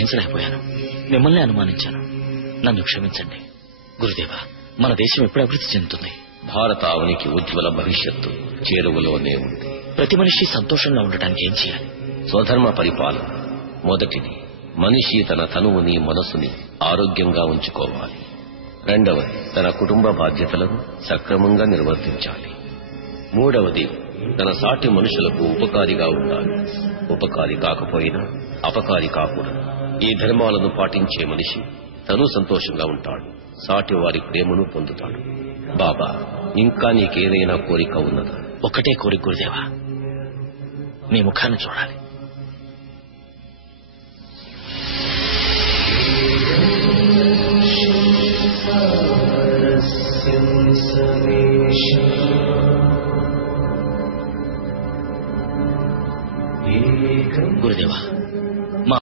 గ్రహించలేకపోయాను. మిమ్మల్ని అనుమానించాను. నన్ను క్షమించండి. గురుదేవా, మన దేశం ఎప్పుడు అభివృద్ధి చెందుతుంది? భారతావనికి ఉజ్వల భవిష్యత్తు చేరువలోనే ఉంది. ప్రతి మనిషి సంతోషంగా ఉండటానికి ఏం చేయాలి? స్వధర్మ పరిపాలన. మొదటిది, మనిషి తన తనువుని మనసుని ఆరోగ్యంగా ఉంచుకోవాలి. రెండవది, తన కుటుంబ బాధ్యతలను సక్రమంగా నిర్వర్తించాలి. మూడవది, తన సాటి మనుషులకు ఉపకారిగా ఉండాలి. ఉపకారి కాకపోయినా అపకారి కాకూడదు. ఈ ధర్మాలను పాటించే మనిషి తను సంతోషంగా ఉంటాడు, సాటి వారి ప్రేమను పొందుతాడు. బాబా, ఇంకా నీకేదైనా కోరిక ఉన్నదా? ఒక్కటే కోరిక గురుదేవా, మీ ముఖాన్ని చూడాలి. గురుదేవా,